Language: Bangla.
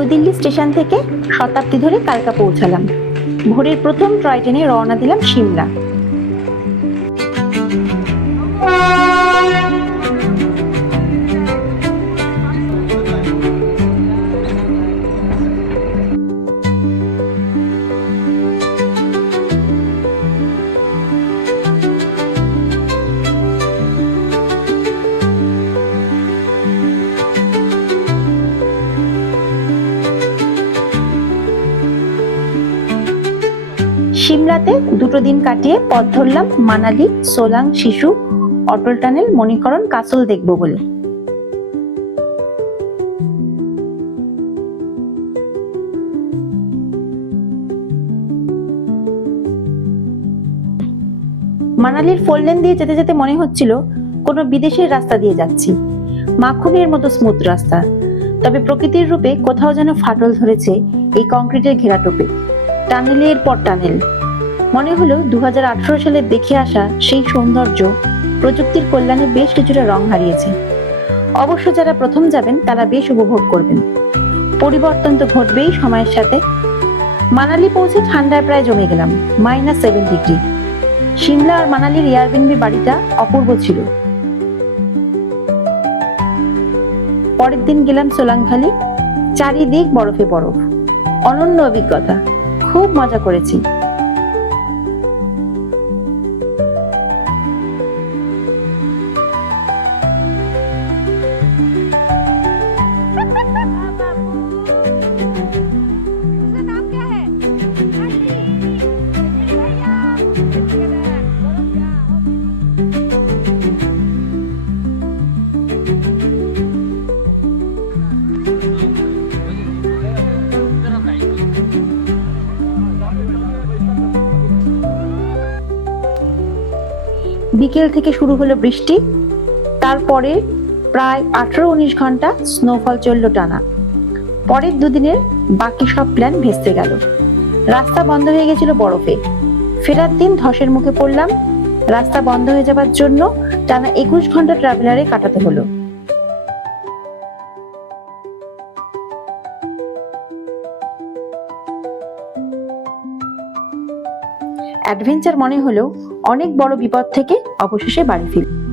নিউ দিল্লি স্টেশন থেকে শতাব্দী ধরে কালকা পৌঁছালাম। ভোরের প্রথম টয় ট্রেনে রওনা দিলাম সিমলা। সিমলাতে 2 দিন কাটিয়ে পথ ধরলাম মানালি, সোলাং, শিশু, অটল টানেল, মণিকরণ, কাসল দেখবো বলে। মানালির 4 লেন দিয়ে যেতে যেতে মনে হচ্ছিল কোনো বিদেশের রাস্তা দিয়ে যাচ্ছি। মাখনের মতো স্মুথ রাস্তা, তবে প্রকৃতির রূপে কোথাও যেন ফাটল ধরেছে এই কংক্রিটের ঘেরাটোপে। টানেলের পর টানেল, মনে হলো 2018 সালে দেখে আসা সেই সৌন্দর্য প্রযুক্তির কল্যাণে বেশ কিছুটা রং হারিয়েছে। অবশ্য যারা প্রথম যাবেন তারা বেশ উপভোগ করবেন। পরিবর্তন তো ঘটবেই সময়ের সাথে। মানালি পৌঁছে ঠান্ডায় প্রায় জমে গেলাম, -7 ডিগ্রি। সিমলা আর মানালির এয়ারবিএনবি বাড়িটা অপূর্ব ছিল। পরের দিন গেলাম সোলাংখালি, চারিদিক বরফে বরফ। অনন্য অভিজ্ঞতা, খুব মজা করেছি। বিকেল থেকে শুরু হলো বৃষ্টি, তারপরে প্রায় 18-19 ঘন্টা স্নোফল চলল টানা। পরের 2 দিনের বাকি সব প্ল্যান ভেস্তে গেল। রাস্তা বন্ধ হয়ে গেছিল বরফে। ফেরার দিন ধসের মুখে পড়লাম। রাস্তা বন্ধ হয়ে যাবার জন্য টানা 21 ঘন্টা ট্রাভেলারে কাটাতে হলো। অ্যাডভেঞ্চার মনে হলেও অনেক বড় বিপদ থেকে অবশেষে বাড়ি ফিরলাম।